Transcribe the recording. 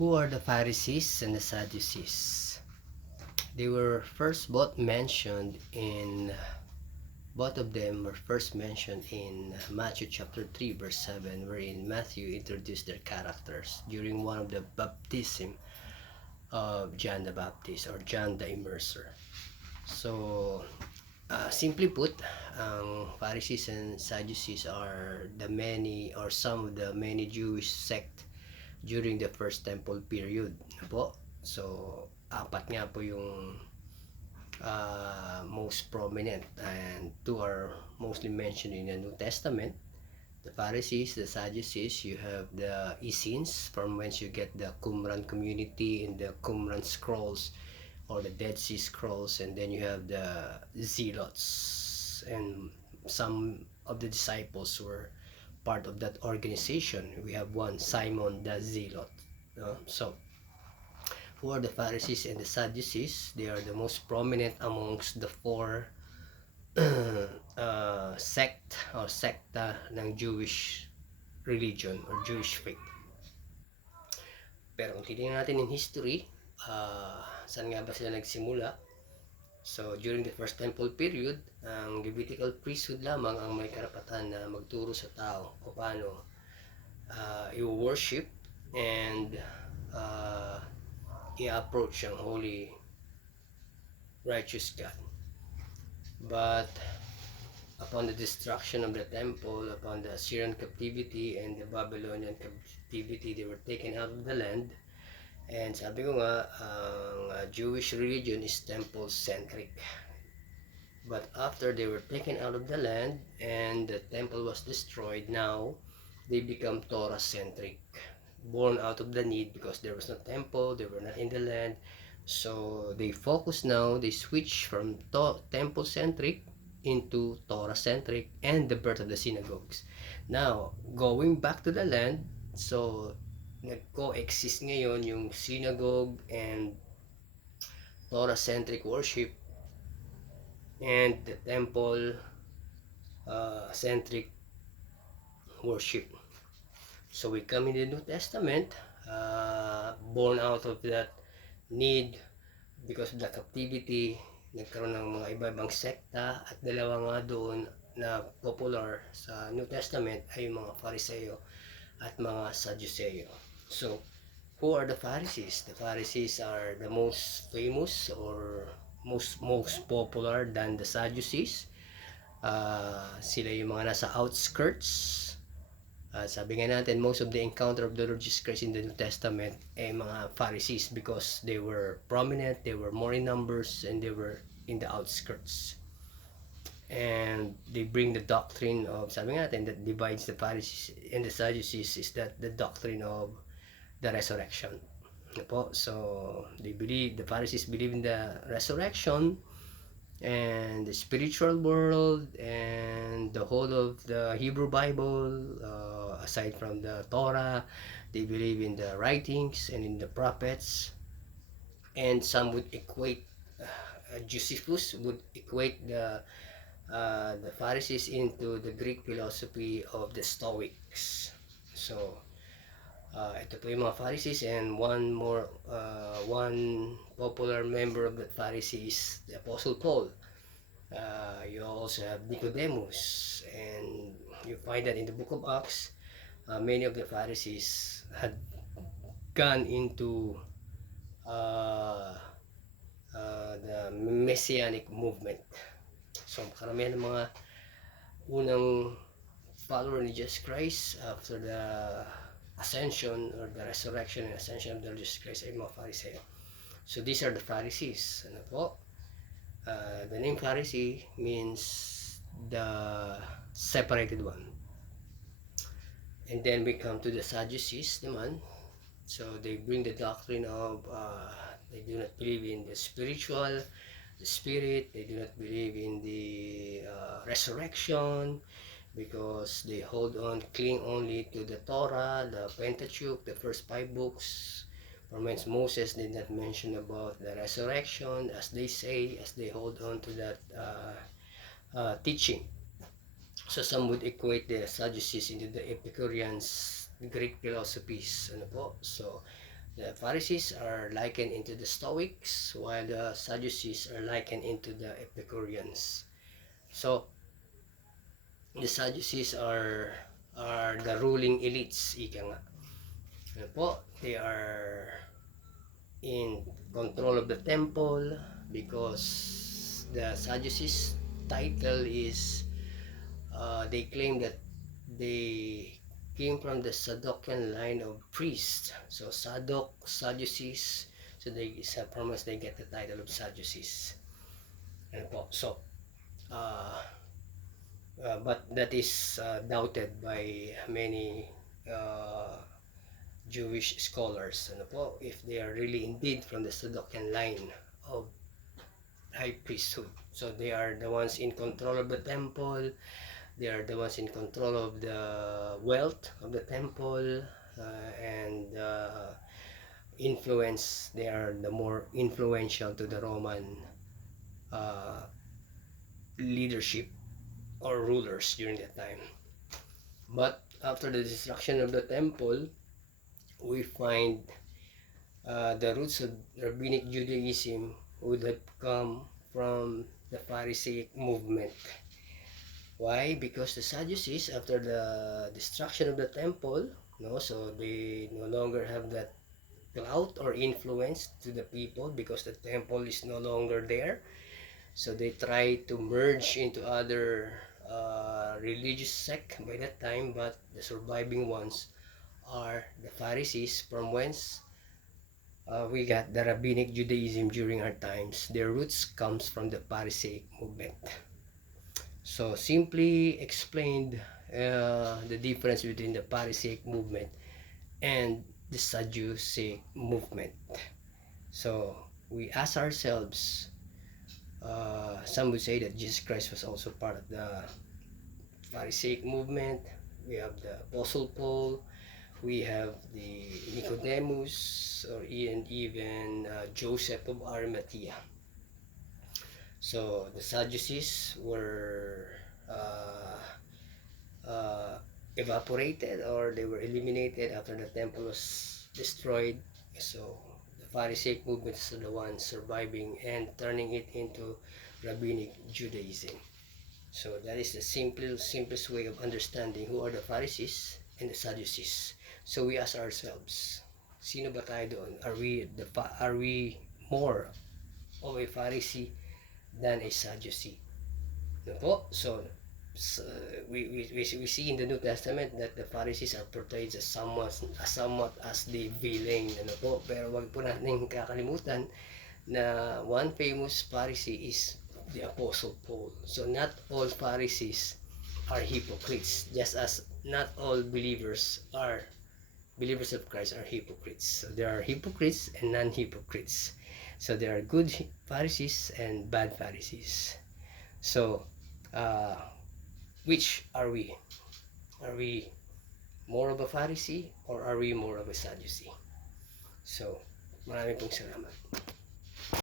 Who are the Pharisees and the Sadducees? They were first both of them were first mentioned in Matthew chapter 3 verse 7, wherein Matthew introduced their characters during one of the baptism of John the Baptist or John the Immerser. So, simply put, ang Pharisees and Sadducees are the many or some of the many Jewish sect during the first temple period po. So, apat nga po yung most prominent, and two are mostly mentioned in the New Testament. The Pharisees, the Sadducees, you have the Essenes, from whence you get the Qumran community in the Qumran scrolls or the Dead Sea Scrolls, and then you have the Zealots, and some of the disciples were part of that organization. We have one, Simon the Zealot. So, who are the Pharisees and the Sadducees? They are the most prominent amongst the four sect or sekta ng Jewish religion or Jewish faith. Pero kung titingnan natin in history, saan nga ba sila nagsimula? So, during the first temple period, ang Levitical priesthood lamang ang may karapatan na magturo sa tao kung paano i-worship and i-approach ang holy, righteous God. But upon the destruction of the temple, upon the Assyrian captivity and the Babylonian captivity, they were taken out of the land. And sabi ko nga, ang Jewish religion is temple-centric. But after they were taken out of the land and the temple was destroyed, now they become Torah-centric. Born out of the need because there was no temple, they were not in the land. So they focus now, they switch from temple-centric into Torah-centric and the birth of the synagogues. Now, going back to the land, so nag-coexist ngayon yung synagogue and Torah-centric worship and the temple centric worship. So we come in the New Testament, born out of that need because of the captivity. Nagkaroon ng mga iba-ibang sekta, at dalawa nga doon na popular sa New Testament ay yung mga Fariseo at mga Sadduceo. So, who are the Pharisees? The Pharisees are the most famous or most popular than the Sadducees. Sila yung mga nasa outskirts. Sabi nga natin, most of the encounter of the Lord Jesus Christ in the New Testament ay mga Pharisees because they were prominent, they were more in numbers, and they were in the outskirts. And they bring the doctrine of, sabi nga natin, that divides the Pharisees and the Sadducees is that the doctrine of the resurrection. So they believe, the Pharisees believe in the resurrection and the spiritual world and the whole of the Hebrew Bible, aside from the Torah. They believe in the writings and in the prophets, and some would equate Josephus would equate the Pharisees into the Greek philosophy of the Stoics. So ito po yung mga Pharisees, and one popular member of the Pharisees, the Apostle Paul. You also have Nicodemus, and you find that in the book of Acts, many of the Pharisees had gone into the Messianic movement. So karamihan ng mga unang follower ni Jesus Christ after the ascension or the resurrection and ascension of the Jesus Christ ay mga Pharisee. So these are the Pharisees. Ano po? The name Pharisee means the separated one. And then we come to the Sadducees naman. So they bring the doctrine of they do not believe in the spiritual, the spirit. They do not believe in the resurrection, because they cling only to the Torah, the Pentateuch, the first 5 books. From whence Moses did not mention about the resurrection, as they say, as they hold on to that teaching. So some would equate the Sadducees into the Epicureans, Greek philosophies. Ano po? So The Pharisees are likened into the Stoics, while the Sadducees are likened into the Epicureans. So the Sadducees are the ruling elites, ika nga. Ano po, they are in control of the temple because the Sadducees title is they claim that they came from the Saddocian line of priests. So Sadduc, Sadducees, so they from us they get the title of Sadducees. Ano po? So but that is doubted by many Jewish scholars, ano po, if they are really indeed from the Saddocian line of high priesthood. So they are the ones in control of the temple, they are the ones in control of the wealth of the temple, and influence. They are the more influential to the Roman uh, leadership or rulers during that time. But after the destruction of the temple, we find the roots of rabbinic Judaism would have come from the Pharisaic movement. Why? Because the Sadducees, after the destruction of the temple, so they no longer have that clout or influence to the people because the temple is no longer there. So they try to merge into other religious sect by that time, but the surviving ones are the Pharisees, from whence we got the rabbinic Judaism during our times. Their roots comes from the Pharisaic movement. So simply explained the difference between the Pharisaic movement and the Sadducee movement. So we ask ourselves, some would say that Jesus Christ was also part of the Pharisaic movement. We have the Apostle Paul, we have the Nicodemus, or even Joseph of Arimathea. So the Sadducees were evaporated, or they were eliminated after the temple was destroyed. So the Pharisaic movement is the one surviving and turning it into rabbinic Judaism. So that is the simplest way of understanding who are the Pharisees and the Sadducees. So we ask ourselves, sino ba tayo doon? Are we more of a Pharisee than a Sadducee? No po? So we see in the New Testament that the Pharisees are portrayed as somewhat as the villain, ano po? Pero wag po natin kakalimutan na one famous Pharisee is the Apostle Paul. So not all Pharisees are hypocrites, just as not all believers of Christ are hypocrites. So there are hypocrites and non-hypocrites. So there are good Pharisees and bad Pharisees. So which are we? Are we more of a Pharisee or are we more of a Sadducee? So maraming pong salamat.